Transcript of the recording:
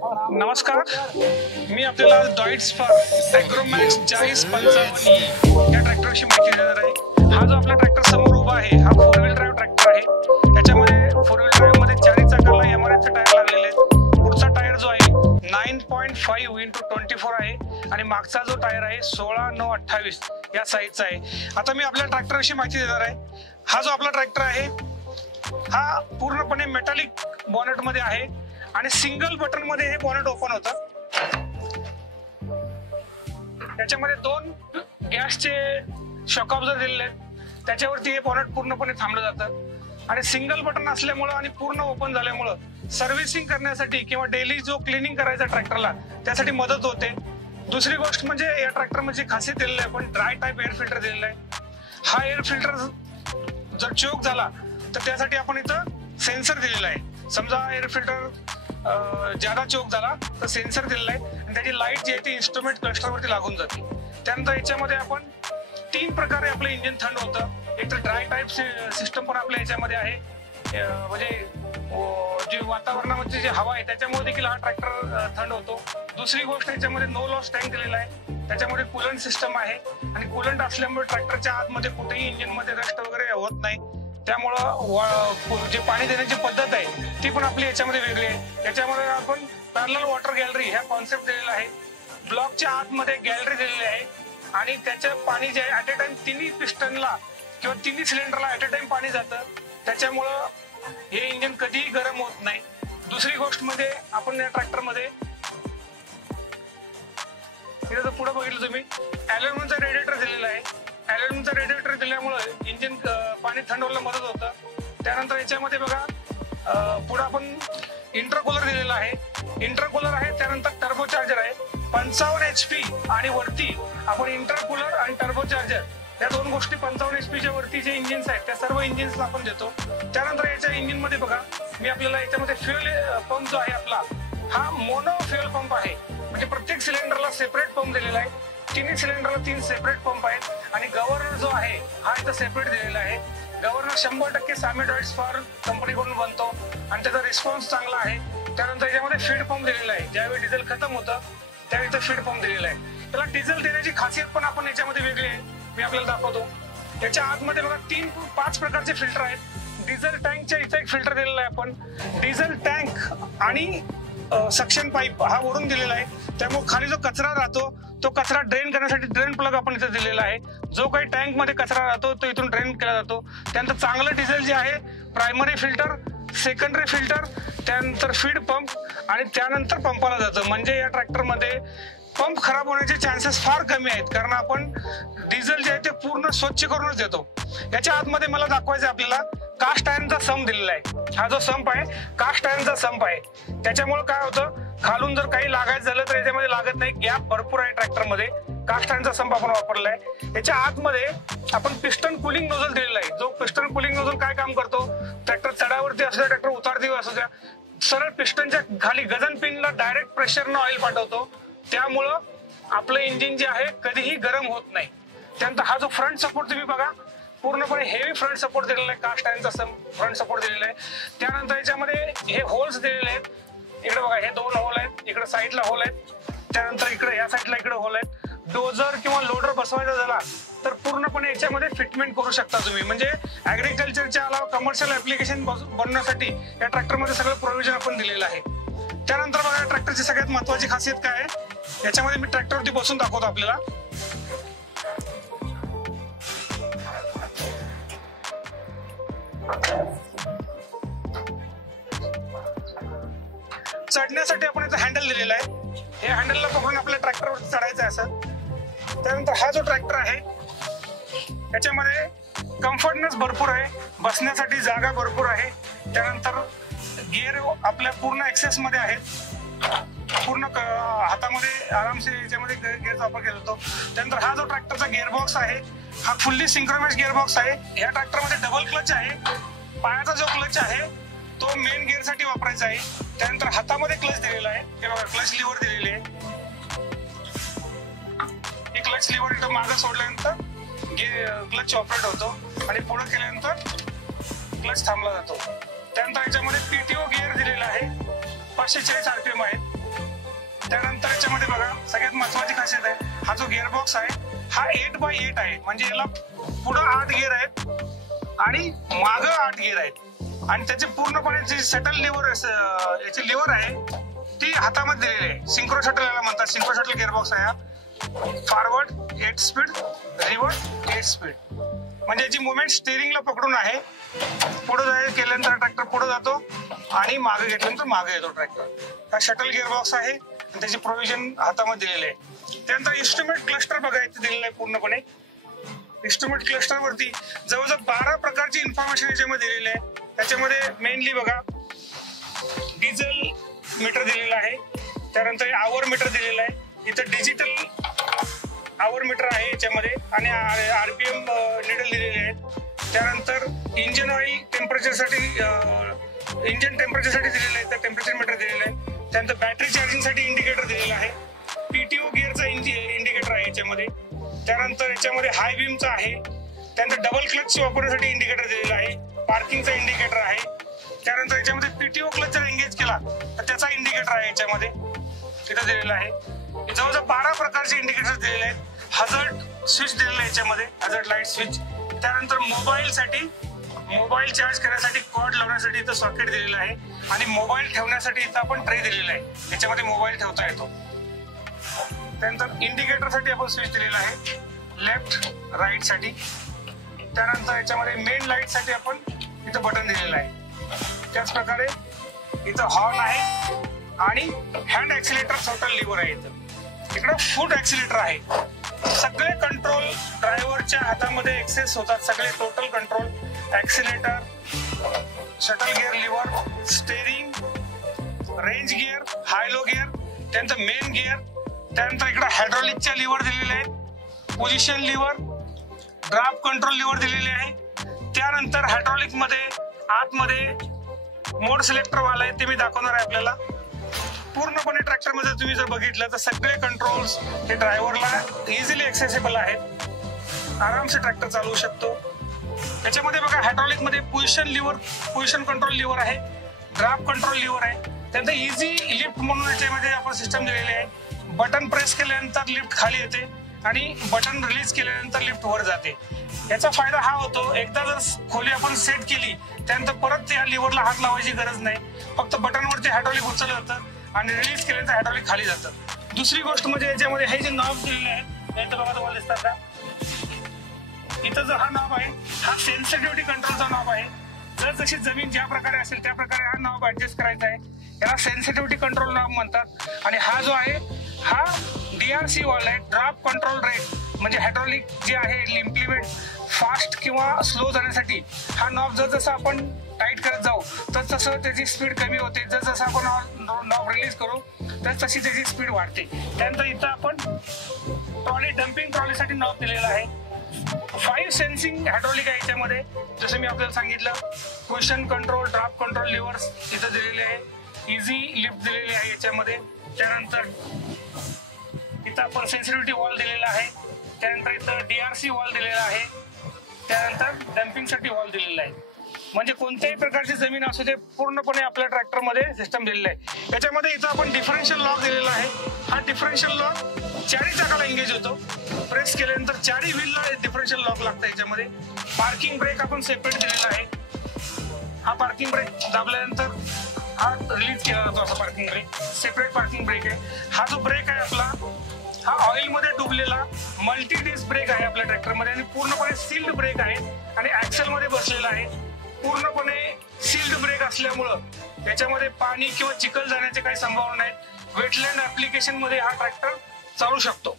नमस्कार, मी आपल्याला डॉइट्स फॉर ॲग्रोमॅक्स 4055 या ट्रॅक्टरविषयी माहिती देणार आहे। हा जो आपला ट्रॅक्टर समोर उभा आहे हा 4 व्हील ड्राईव्ह ट्रॅक्टर आहे। याच्यामध्ये 4 व्हील ड्राईव्ह मध्ये चारही चाकाला एमआरएफचे टायर लागलेले आहेत। पुढचा टायर जो आहे 9.5 × 24 आहे आणि मागचा जो टायर आहे 16/9/28 या साईजचा आहे। आता मी आपल्या ट्रॅक्टरविषयी माहिती देणार आहे। हा जो आपला ट्रॅक्टर आहे हा पूर्णपणे मेटॅलिक बॉनेट मध्ये आहे आणि सिंगल बटन मध्ये हे बॉनेट ओपन होतं। त्याच्यामध्ये 2 गॅसचे शॉक ऑब्झर्वर दिलेले आहेत, त्याच्यावरती हे बॉनेट पूर्णपणे थांबलं जातं आणि सिंगल बटन असल्यामुळं आणि पूर्ण ओपन झाल्यामुळं सर्व्हिसिंग करण्यासाठी किंवा डेली जो क्लिनिंग करायचा ट्रॅक्टरला त्यासाठी मदत होते। दुसरी गोष्ट म्हणजे या ट्रॅक्टरमध्ये खासियत दिलेली आहे, पण ड्राय टाईप एअर फिल्टर दिलेला आहे। हा एअर फिल्टर जर चोक झाला तर त्यासाठी आपण इथं सेन्सर दिलेला आहे। समजा एअर फिल्टर ज्यादा चोक झाला तर सेन्सर दिलेला आहे आणि त्याची लाईट जी आहे ती इन्स्ट्रुमेंट क्लस्टरवरती लागून जाते। त्यानंतर याच्यामध्ये आपण 3 प्रकारे आपलं इंजिन थंड होतं। एक तर ड्राय टाईप सिस्टम पण आपल्या याच्यामध्ये आहे, म्हणजे जी वातावरणामध्ये जी हवा आहे त्याच्यामुळे देखील हा ट्रॅक्टर थंड होतो। दुसरी गोष्ट याच्यामध्ये नो लॉस टँक दिलेला आहे, त्याच्यामध्ये कूलंट सिस्टम आहे आणि कूलंट असल्यामुळे ट्रॅक्टरच्या आतमध्ये कुठेही इंजिन मध्ये रस्ट वगैरे होत नाही। त्यामुळं जे पाणी देण्याची पद्धत आहे ती पण आपली याच्यामध्ये वेगळी आहे। याच्यामध्ये आपण पॅरलल वॉटर गॅलरी ह्या कॉन्सेप्ट दिलेला आहे। ब्लॉकच्या आतमध्ये गॅलरी दिलेली आहे आणि त्याचं पाणी जे आहे ॲट अ टाइम 3 पिस्टनला किंवा 3 सिलेंडरला ॲट अ टाइम पाणी जातं, त्याच्यामुळं हे इंजिन कधीही गरम होत नाही। दुसरी गोष्ट म्हणजे आपण या ट्रॅक्टरमध्ये जर पुढे बघितलं तुम्ही ॲल्युमिनियमचा रेडिएटर दिलेला आहे। ॲल्युमिनियमचा रेडिएटर दिल्यामुळं इंजिन पाणी थंड व्हायला मदत होतं। त्यानंतर याच्यामध्ये बघा पुढे आपण इंटरकूलर दिलेला आहे, इंटरकूलर आहे। त्यानंतर टर्बो चार्जर आहे 55 HP आणि वरती आपण इंटरकूलर आणि टर्बो चार्जर या 2 गोष्टी 55 HP च्या वरती जे इंजिन्स आहेत त्या सर्व इंजिन्सला आपण देतो। त्यानंतर याच्या इंजिन मध्ये बघा मी आपल्याला याच्यामध्ये फ्युएल पंप जो आहे आपला हा मोनो फ्युएल पंप आहे, म्हणजे प्रत्येक सिलेंडरला सेपरेट पंप दिलेला आहे। 3 सिलेंडरला 3 सेपरेट पंप आहेत आणि गव्हर्नर जो आहे हा इथं सेपरेट दिलेला आहे। गव्हर्नर 100% सामी डॉइट्स फॉर कंपनीकडून बनतो आणि त्याचा रिस्पॉन्स चांगला आहे। त्यानंतर याच्यामध्ये फीड पंप दिलेला आहे, ज्यावेळी डिझेल खतम होतं त्यावेळी इथं फीड पंप दिलेला आहे। त्याला डिझेल देण्याची खासियत पण आपण याच्यामध्ये वेगळी आहे, मी आपल्याला दाखवतो। याच्या आतमध्ये बघा 3-5 प्रकारचे फिल्टर आहेत। डिझेल टँकच्या इथं एक फिल्टर दिलेला आहे आपण, डिझेल टँक आणि सक्शन पाईप हा ओढून दिलेला आहे, त्यामुळे खाली जो कचरा राहतो तो कचरा ड्रेन करण्यासाठी ड्रेन प्लग आपण इथे दिलेला आहे। जो काही टँक मध्ये कचरा राहतो तो इथून ड्रेन केला जातो। त्यानंतर चांगलं डिझेल जे आहे प्रायमरी फिल्टर, सेकंडरी फिल्टर, त्यानंतर फीड पंप आणि त्यानंतर पंपाला जातं। म्हणजे या ट्रॅक्टरमध्ये पंप खराब होण्याचे चान्सेस फार कमी आहेत, कारण आपण डिझेल जे आहे ते पूर्ण स्वच्छ करूनच देतो। याच्या आतमध्ये मला दाखवायचं आपल्याला कास्ट आयर्नचा संप दिलेला आहे। हा जो संप आहे कास्ट आयर्नचा संप आहे, त्याच्यामुळे काय होतं खालून जर काही लागायचं झालं तर याच्यामध्ये लागत नाही, गॅप भरपूर आहे ट्रॅक्टरमध्ये। कास्ट आयर्नचा संप आपण वापरलाय। याच्या आतमध्ये आपण पिस्टन कुलिंग नोझल दिलेला आहे। जो पिस्टन कुलिंग नोझल काय काम करतो, ट्रॅक्टर चढावरती असू द्या ट्रॅक्टर उतारती असू द्या, सरळ पिस्टनच्या खाली गजन पिनला डायरेक्ट प्रेशरनं ऑइल पाठवतो, त्यामुळं आपलं इंजिन जे आहे कधीही गरम होत नाही। त्यानंतर हा जो फ्रंट सपोर्ट तुम्ही बघा पूर्णपणे हेवी फ्रंट सपोर्ट दिलेला आहे, कास्ट आयर्नचा फ्रंट सपोर्ट दिलेला आहे। त्यानंतर याच्यामध्ये हे होल्स दिलेले आहेत, इकडे बघा हे 2 होल आहेत, इकडे साईडला होल आहेत, त्यानंतर इकडे या साईडला इकडे होल आहेत। डोजर किंवा लोडर बसवायचा झाला तर पूर्णपणे याच्यामध्ये फिटमेंट करू शकता तुम्ही, म्हणजे ऍग्रिकल्चरच्या अलावा कमर्शियल ऍप्लिकेशन बनवण्यासाठी या ट्रॅक्टरमध्ये सगळं प्रोव्हिजन आपण दिलेलं आहे। त्यानंतर बघा ट्रॅक्टरची सगळ्यात महत्वाची खासियत काय आहे, याच्यामध्ये मी ट्रॅक्टरवरती बसून दाखवतो आपल्याला। चढण्यासाठी आपण इथं हँडल दिलेला आहे, हे हँडलला पकडून आपल्या ट्रॅक्टरवरती चढायचं आहे असं। त्यानंतर हा जो ट्रॅक्टर आहे याच्यामध्ये कम्फर्टनेस भरपूर आहे, बसण्यासाठी जागा भरपूर आहे। त्यानंतर गिअर आपल्या पूर्ण ऍक्सेस मध्ये आहेत, पूर्ण हातामध्ये आरामसे याच्यामध्ये गिअरचा वापर केला जातो। त्यानंतर हा जो ट्रॅक्टरचा गिअरबॉक्स आहे हा फुल्ली सिंक्रोनाइज गिअरबॉक्स आहे। या ट्रॅक्टरमध्ये डबल क्लच आहे, पायाचा जो क्लच आहे तो मेन गिअर साठी वापरायचा आहे। त्यानंतर हातामध्ये क्लच दिलेला आहे, हे बघा क्लच लिव्हर दिलेली आहे। हे क्लच लिव्हर इथं मागे सोडल्यानंतर क्लच ऑपरेट होतो आणि पुढे केल्यानंतर क्लच थांबला जातो। त्यानंतर याच्यामध्ये पीटीओ गिअर दिलेला आहे, 540 RPM आहे। त्यानंतर याच्यामध्ये बघा सगळ्यात महत्वाची खासियत आहे, हा जो गिअरबॉक्स आहे हा 8x8 आहे, म्हणजे याला पुढं 8 गिअर आहेत आणि मागं 8 गिअर आहेत आणि त्याचे पूर्णपणे जी शटल लिव्हर याची लिव्हर आहे ती हातामध्ये दिलेली आहे. सिंक्रो शटल याला म्हणतात, सिंक्रो शटल गिअरबॉक्स आहे हा. फॉरवर्ड 8 स्पीड, रिव्हर्स 8 स्पीड, म्हणजे याची मुवमेंट स्टिअरिंगला पकडून आहे. पुढे केल्यानंतर ट्रॅक्टर पुढे जातो आणि मागे घेतल्यानंतर मागे येतो ट्रॅक्टर. हा शटल गिअरबॉक्स आहे आणि त्याची प्रोव्हिजन हातामध्ये दिलेले आहे. त्यानंतर इन्स्ट्रुमेंट क्लस्टर बघा इथे दिलेलं आहे पूर्णपणे. इन्स्ट्रुमेंट क्लस्टर वरती जवळजवळ 12 प्रकारची इन्फॉर्मेशन याच्यामध्ये दिलेली आहे. त्याच्यामध्ये मेनली बघा डिझेल मीटर दिलेला आहे, त्यानंतर आवर मीटर दिलेला आहे, इथं डिजिटल आवर मीटर आहे याच्यामध्ये आणि आरपीएम निडल दिलेले आहेत. त्यानंतर इंजिन ऑइल टेम्परेचरसाठी इंजिन टेम्परेचरसाठी दिलेलं आहे, तर टेम्परेचर मीटर दिलेलं आहे. त्यानंतर बॅटरी चार्जिंगसाठी इंडिकेटर दिलेला आहे, पीटीओ गिअरचा इंडिकेटर आहे याच्यामध्ये. त्यानंतर याच्यामध्ये हाय बीमचा आहे, त्यानंतर डबल क्लच वापरण्यासाठी इंडिकेटर दिलेला आहे, पार्किंगचा इंडिकेटर आहे. त्यानंतर याच्यामध्ये पीटीओ क्लच जर एंगेज केला तर त्याचा इंडिकेटर आहे याच्यामध्ये इथं दिलेला आहे. जवळजवळ 12 प्रकारचे इंडिकेटर दिलेले आहेत. हझार्ड स्विच दिलेलं आहे याच्यामध्ये, हझार्ड लाईट स्विच. त्यानंतर मोबाईल चार्ज करण्यासाठी कॉर्ड लावण्यासाठी इथं सॉकेट दिलेलं आहे आणि मोबाईल ठेवण्यासाठी इथं आपण ट्रे दिलेला आहे, याच्यामध्ये मोबाईल ठेवता येतो. त्यानंतर इंडिकेटर साठी आपण स्विच दिलेला आहे लेफ्ट राईट साठी. त्यानंतर याच्यामध्ये मेन लाईट साठी आपण इथं बटन दिलेलं आहे. त्याच प्रकारे इथं हॉर्न आहे आणि हँड ऍक्सिलेटर टोटल लिव्हर आहे. इकडं फूट ऍक्सिलेटर आहे. सगळे कंट्रोल ड्रायव्हरच्या हातामध्ये एक्सेस होतात, सगळे total control, accelerator, shuttle gear lever, steering, range gear, high low gear, त्यानंतर मेन गिअर. त्यानंतर इकडे हायड्रॉलिकच्या लिव्हर दिलेले आहेत, position lever, draft control lever दिलेले आहे. त्यानंतर हायड्रॉलिक मध्ये आतमध्ये मोड सिलेक्टर वाला आहे, ते मी दाखवणार आहे आपल्याला. पूर्णपणे ट्रॅक्टर मध्ये तुम्ही जर बघितलं तर सगळे कंट्रोल्स हे ड्रायव्हरला इझिली एक्सेसिबल आहेत, आरामसे ट्रॅक्टर चालवू शकतो. त्याच्यामध्ये बघा हायड्रॉलिक मध्ये पोझिशन कंट्रोल लिव्हर आहे, ड्राफ्ट कंट्रोल लिव्हर आहे. त्यानंतर इझी लिफ्ट म्हणून याच्यामध्ये आपण सिस्टम दिलेली आहे. बटन प्रेस केल्यानंतर लिफ्ट खाली येते आणि बटन रिलीज केल्यानंतर लिफ्ट वर जाते. याचा फायदा हा होतो, एकदा जर खोली आपण सेट केली त्यानंतर परत त्या लिव्हरला हात लावायची गरज नाही, फक्त बटनवरती हायड्रॉलिक उचललं जातं आणि रिलीज केल्यानंतर हायड्रॉलिक खाली जातं. दुसरी गोष्ट म्हणजे याच्यामध्ये हे जे नॉब दिलेले आहेत इथं बघा तुम्हाला दिसतात का, इथं जो हा नॉब आहे हा सेन्सिटिव्हिटी कंट्रोलचा नॉब आहे. जर जशी जमीन ज्या प्रकारे असेल त्या प्रकारे हा नॉब ऍडजस्ट करायचा आहे, याला सेन्सिटिव्हिटी कंट्रोल नॉब म्हणतात. आणि हा जो आहे हा DRC वाला आहे, ड्रॉप कंट्रोल रेट, म्हणजे हायड्रॉलिक जे आहे इम्प्लिमेंट फास्ट किंवा स्लो जाण्यासाठी हा नॉब जर जसं आपण टाईट करत जाऊ तर तसं त्याची स्पीड कमी होते, जर जसं आपण नॉब रिलीज करू तर तशी त्याची स्पीड वाढते. त्यानंतर इथं आपण डम्पिंग ट्रॉलीसाठी नॉब दिलेला आहे. 5 सेन्सिंग हायड्रॉलिक आहे याच्यामध्ये, जसं मी आपल्याला सांगितलं. Position control, draft control livers इथं दिलेले आहे, इझी लिफ्ट दिलेली आहे याच्यामध्ये. त्यानंतर इथं आपण सेन्सिटिव्हिटी वॉल दिलेला आहे, त्यानंतर इथं DRC वॉल दिलेला आहे, त्यानंतर डम्पिंगसाठी वॉल दिलेला आहे. म्हणजे कोणत्याही प्रकारची जमीन असू दे पूर्णपणे आपल्या ट्रॅक्टर मध्ये सिस्टम दिलेला आहे. त्याच्यामध्ये इथं आपण डिफरन्शियल लॉक दिलेला आहे. हा डिफरन्शियल लॉक चारी चाकाला एंगेज होतो, प्रेस केल्यानंतर चारी व्हीलला डिफरन्शियल लॉक लागतं याच्यामध्ये. पार्किंग ब्रेक आपण सेपरेट दिलेला आहे. हा पार्किंग ब्रेक दाबल्यानंतर हा रिलीज केला जातो, असा parking brake, separate parking brake आहे. हा जो ब्रेक आहे आपला हा ऑइल मध्ये डुबलेला मल्टी डिस्क ब्रेक आहे आपल्या ट्रॅक्टर मध्ये आणि पूर्णपणे सील्ड ब्रेक आहे आणि ऍक्सेल मध्ये बसलेला आहे. पूर्णपणे सील्ड ब्रेक असल्यामुळं त्याच्यामध्ये पाणी किंवा चिखल जाण्याचे काही संभावना नाहीत. वेटलँड ऍप्लिकेशन मध्ये हा ट्रॅक्टर चालू शकतो.